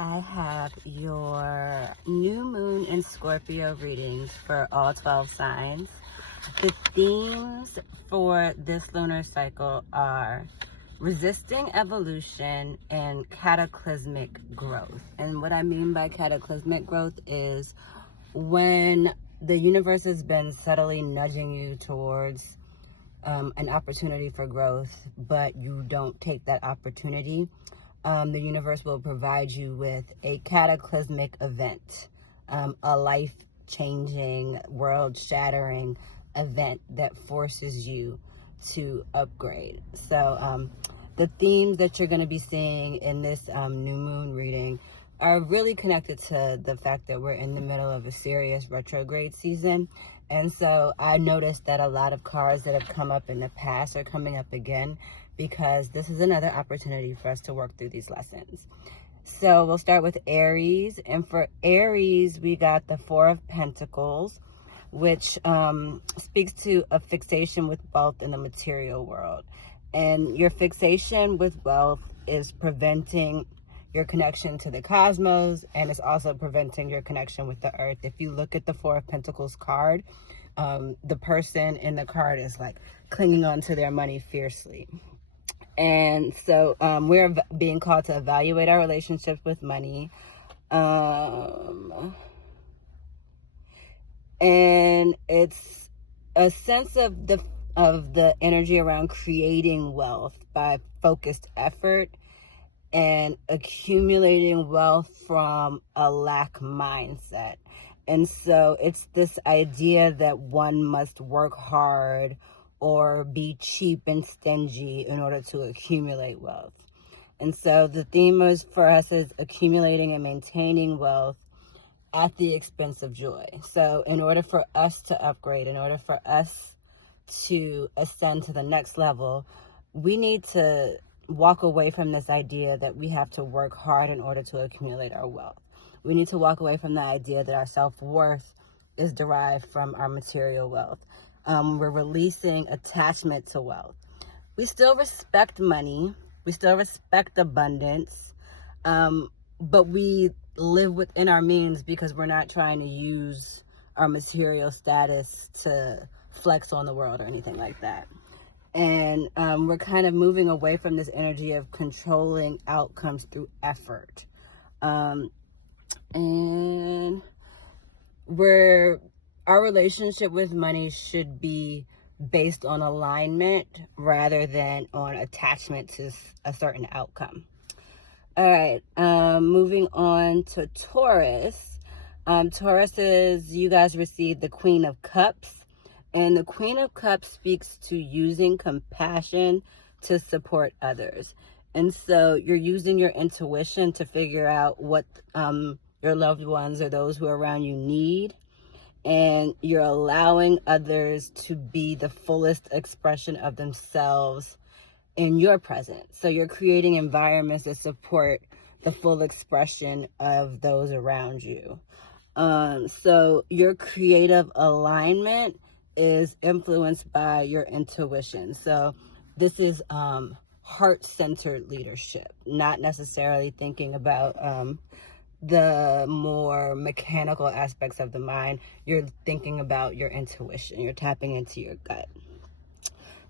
I have your new moon and Scorpio readings for all 12 signs. The themes for this lunar cycle are resisting evolution and cataclysmic growth. And what I mean by cataclysmic growth is when the universe has been subtly nudging you towards an opportunity for growth, but you don't take that opportunity. The universe will provide you with a cataclysmic event, a life-changing, world-shattering event that forces you to upgrade. So the themes that you're going to be seeing in this new moon reading are really connected to the fact that we're in the middle of a serious retrograde season. And so I noticed that a lot of cards that have come up in the past are coming up again, because this is another opportunity for us to work through these lessons. So we'll start with Aries. And for Aries, we got the Four of Pentacles, which speaks to a fixation with wealth in the material world. And your fixation with wealth is preventing your connection to the cosmos, and it's also preventing your connection with the earth. If you look at the Four of Pentacles card, the person in the card is like clinging on to their money fiercely. And so we're being called to evaluate our relationships with money. And it's a sense of the energy around creating wealth by focused effort and accumulating wealth from a lack mindset. And so it's this idea that one must work hard or be cheap and stingy in order to accumulate wealth. And so the theme is for us is accumulating and maintaining wealth at the expense of joy. So in order for us to upgrade, in order for us to ascend to the next level, we need to walk away from this idea that we have to work hard in order to accumulate our wealth. We need to walk away from the idea that our self-worth is derived from our material wealth. We're releasing attachment to wealth. We still respect money. We still respect abundance. But we live within our means because we're not trying to use our material status to flex on the world or anything like that. And we're kind of moving away from this energy of controlling outcomes through effort. And our relationship with money should be based on alignment rather than on attachment to a certain outcome. All right, moving on to Taurus. Taurus is, you guys received the Queen of Cups. And the Queen of Cups speaks to using compassion to support others. And so you're using your intuition to figure out what your loved ones or those who are around you need. And you're allowing others to be the fullest expression of themselves in your presence. So you're creating environments that support the full expression of those around you. So your creative alignment is influenced by your intuition. So this is heart-centered leadership, not necessarily thinking about the more mechanical aspects of the mind. You're thinking about your intuition. You're tapping into your gut.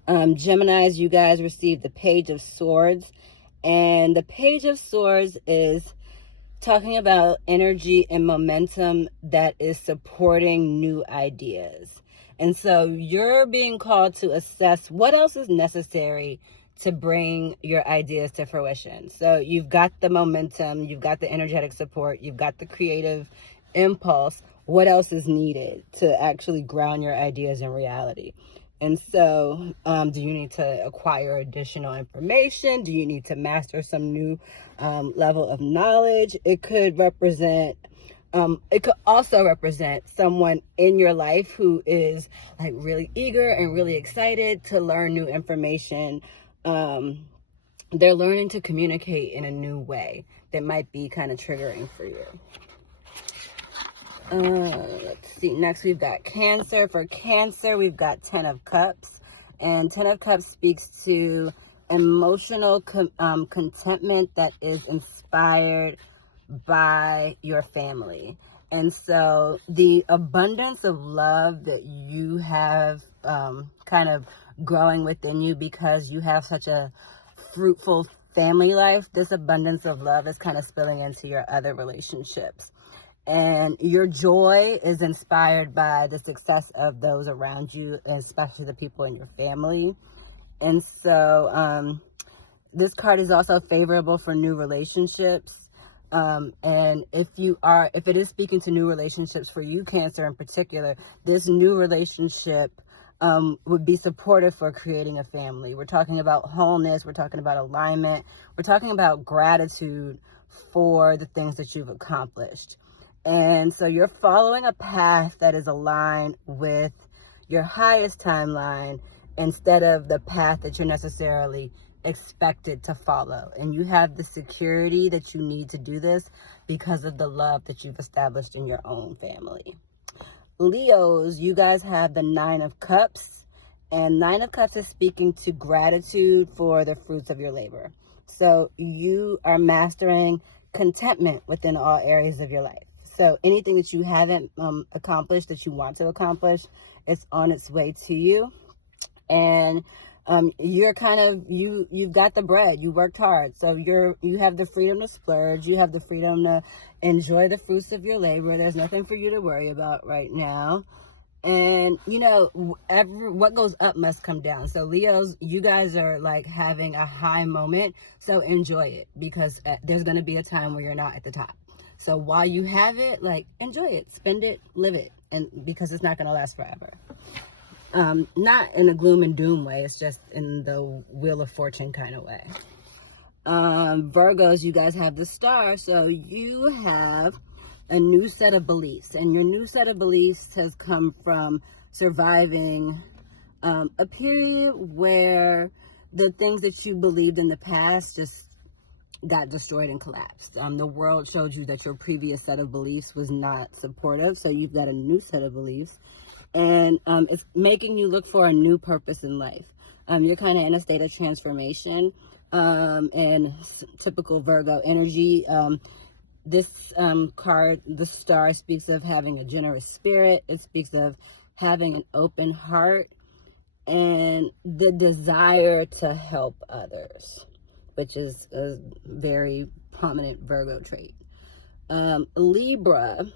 Geminis, you guys received the Page of Swords. And the Page of Swords is talking about energy and momentum that is supporting new ideas. And so you're being called to assess what else is necessary to bring your ideas to fruition. So you've got the momentum, you've got the energetic support, you've got the creative impulse. What else is needed to actually ground your ideas in reality? And so do you need to acquire additional information? Do you need to master some new level of knowledge? It could also represent someone in your life who is like really eager and really excited to learn new information. They're learning to communicate in a new way that might be kind of triggering for you. Let's see. Next, we've got Cancer. For Cancer, we've got 10 of Cups. And 10 of Cups speaks to emotional contentment that is inspired by your family. And so the abundance of love that you have kind of growing within you because you have such a fruitful family life, this abundance of love is kind of spilling into your other relationships. And your joy is inspired by the success of those around you, especially the people in your family. And so this card is also favorable for new relationships. And if it is speaking to new relationships for you, Cancer in particular, this new relationship would be supportive for creating a family. We're talking about wholeness. We're talking about alignment. We're talking about gratitude for the things that you've accomplished. And so you're following a path that is aligned with your highest timeline instead of the path that you're necessarily expected to follow. And you have the security that you need to do this because of the love that you've established in your own family. Leos, you guys have the 9 of Cups, and 9 of Cups is speaking to gratitude for the fruits of your labor. So you are mastering contentment within all areas of your life. So anything that you haven't accomplished that you want to accomplish, it's on its way to you. And you're kind of, you've got the bread, you worked hard. So you have the freedom to splurge. You have the freedom to enjoy the fruits of your labor. There's nothing for you to worry about right now. And, you know, what goes up must come down. So Leos, you guys are like having a high moment. So enjoy it, because there's going to be a time where you're not at the top. So while you have it, like, enjoy it, spend it, live it. And because it's not going to last forever. Not in a gloom and doom way. It's just in the Wheel of Fortune kind of way. Virgos, you guys have the Star. So you have a new set of beliefs, and your new set of beliefs has come from surviving a period where the things that you believed in the past just got destroyed and collapsed. The world showed you that your previous set of beliefs was not supportive, so you've got a new set of beliefs, and it's making you look for a new purpose in life. You're kind of in a state of transformation, and typical Virgo energy. This card, the Star, speaks of having a generous spirit. It speaks of having an open heart and the desire to help others, which is a very prominent Virgo trait. Libra,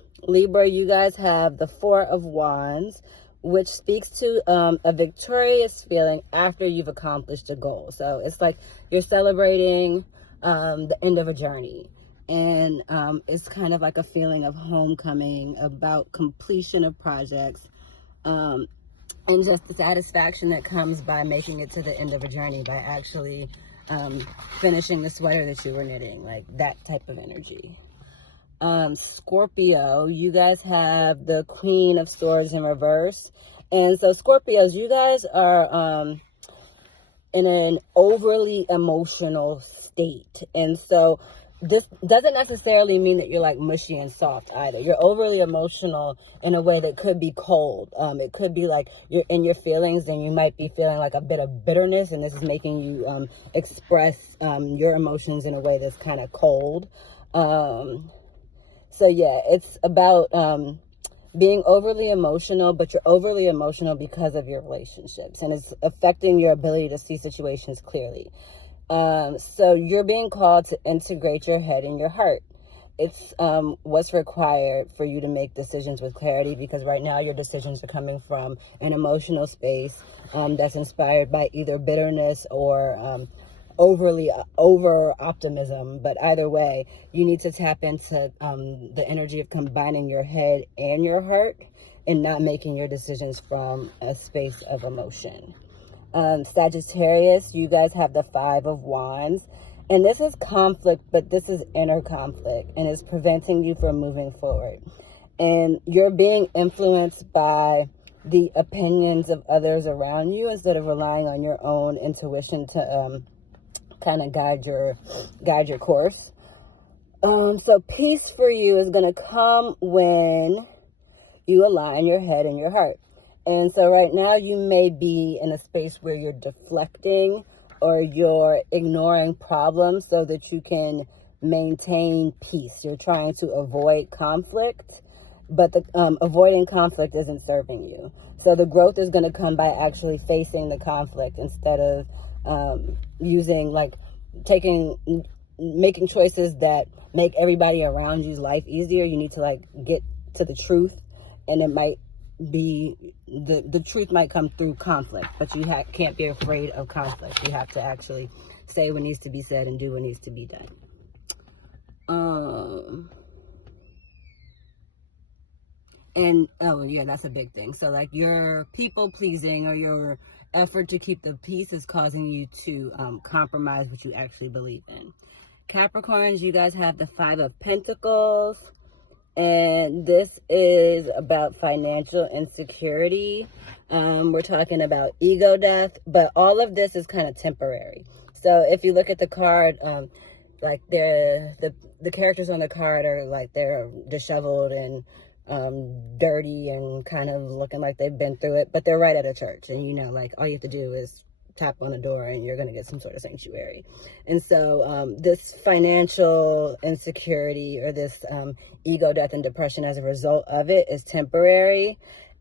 you guys have the 4 of Wands, which speaks to a victorious feeling after you've accomplished a goal. So it's like you're celebrating the end of a journey. And it's kind of like a feeling of homecoming, about completion of projects, and just the satisfaction that comes by making it to the end of a journey, by actually finishing the sweater that you were knitting, like that type of energy. Scorpio, you guys have the Queen of Swords in reverse. And so Scorpios, you guys are in an overly emotional state. And so this doesn't necessarily mean that you're like mushy and soft either. You're overly emotional in a way that could be cold. It could be like you're in your feelings and you might be feeling like a bit of bitterness, and this is making you express your emotions in a way that's kind of cold. So yeah, it's about being overly emotional, but you're overly emotional because of your relationships, and it's affecting your ability to see situations clearly. So you're being called to integrate your head and your heart. It's what's required for you to make decisions with clarity, because right now your decisions are coming from an emotional space that's inspired by either bitterness or over optimism. But either way, you need to tap into the energy of combining your head and your heart and not making your decisions from a space of emotion. Sagittarius, you guys have the 5 of Wands, and this is conflict, but this is inner conflict, and it's preventing you from moving forward. And you're being influenced by the opinions of others around you instead of relying on your own intuition to kind of guide your course. So peace for you is going to come when you align your head and your heart. And so right now you may be in a space where you're deflecting or you're ignoring problems so that you can maintain peace. You're trying to avoid conflict, but the avoiding conflict isn't serving you. So the growth is going to come by actually facing the conflict instead of making choices that make everybody around you's life easier. You need to like get to the truth, and it might be the truth might come through conflict, but you can't be afraid of conflict. You have to actually say what needs to be said and do what needs to be done. And oh yeah, that's a big thing. So like your people pleasing or your effort to keep the peace is causing you to compromise what you actually believe in. Capricorns, you guys have the 5 of Pentacles, and this is about financial insecurity. We're talking about ego death, but all of this is kind of temporary. So if you look at the card, like the characters on the card are like they're disheveled and dirty and kind of looking like they've been through it, but they're right at a church, and you know, like all you have to do is tap on a door and you're going to get some sort of sanctuary. And so this financial insecurity or this ego death and depression as a result of it is temporary,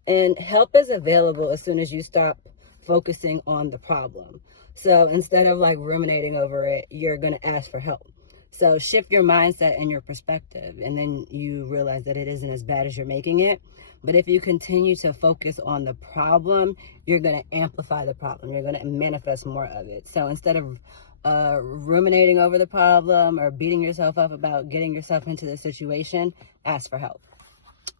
and help is available as soon as you stop focusing on the problem. So instead of like ruminating over it, you're going to ask for help. So shift your mindset and your perspective, and then you realize that it isn't as bad as you're making it. But if you continue to focus on the problem, you're going to amplify the problem. You're going to manifest more of it. So instead of ruminating over the problem or beating yourself up about getting yourself into the situation, ask for help.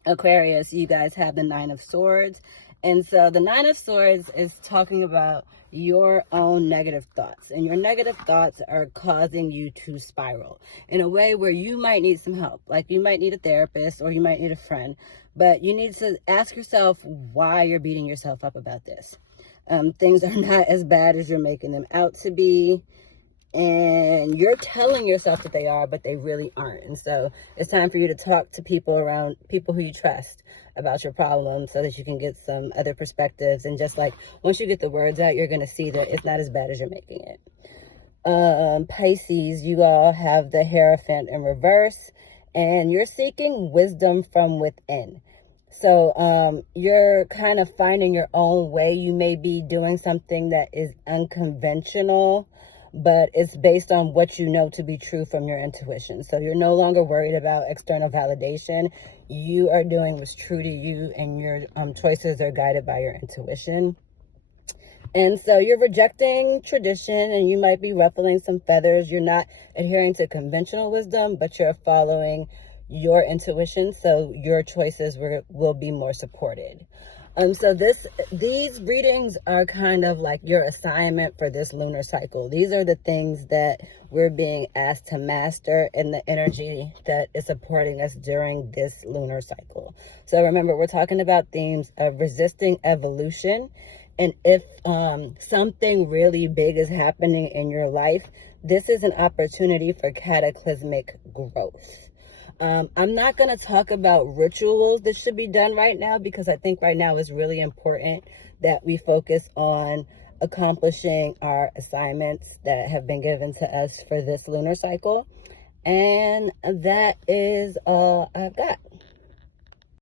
Aquarius, you guys have the 9 of Swords. And so the 9 of Swords is talking about your own negative thoughts. And your negative thoughts are causing you to spiral in a way where you might need some help. Like you might need a therapist or you might need a friend. But you need to ask yourself why you're beating yourself up about this. Things are not as bad as you're making them out to be. And you're telling yourself that they are, but they really aren't. And so it's time for you to talk to people who you trust about your problem so that you can get some other perspectives. And just like once you get the words out, you're going to see that it's not as bad as you're making it. Pisces, you all have the Hierophant in reverse, and you're seeking wisdom from within. So you're kind of finding your own way. You may be doing something that is unconventional, but it's based on what you know to be true from your intuition. So you're no longer worried about external validation. You are doing what's true to you, and your choices are guided by your intuition. And so you're rejecting tradition, and you might be ruffling some feathers. You're not adhering to conventional wisdom, but you're following your intuition, so your choices will be more supported. So these readings are kind of like your assignment for this lunar cycle. These are the things that we're being asked to master in the energy that is supporting us during this lunar cycle. So remember, we're talking about themes of resisting evolution. And if something really big is happening in your life, this is an opportunity for cataclysmic growth. I'm not going to talk about rituals that should be done right now, because I think right now it's really important that we focus on accomplishing our assignments that have been given to us for this lunar cycle. And that is all I've got.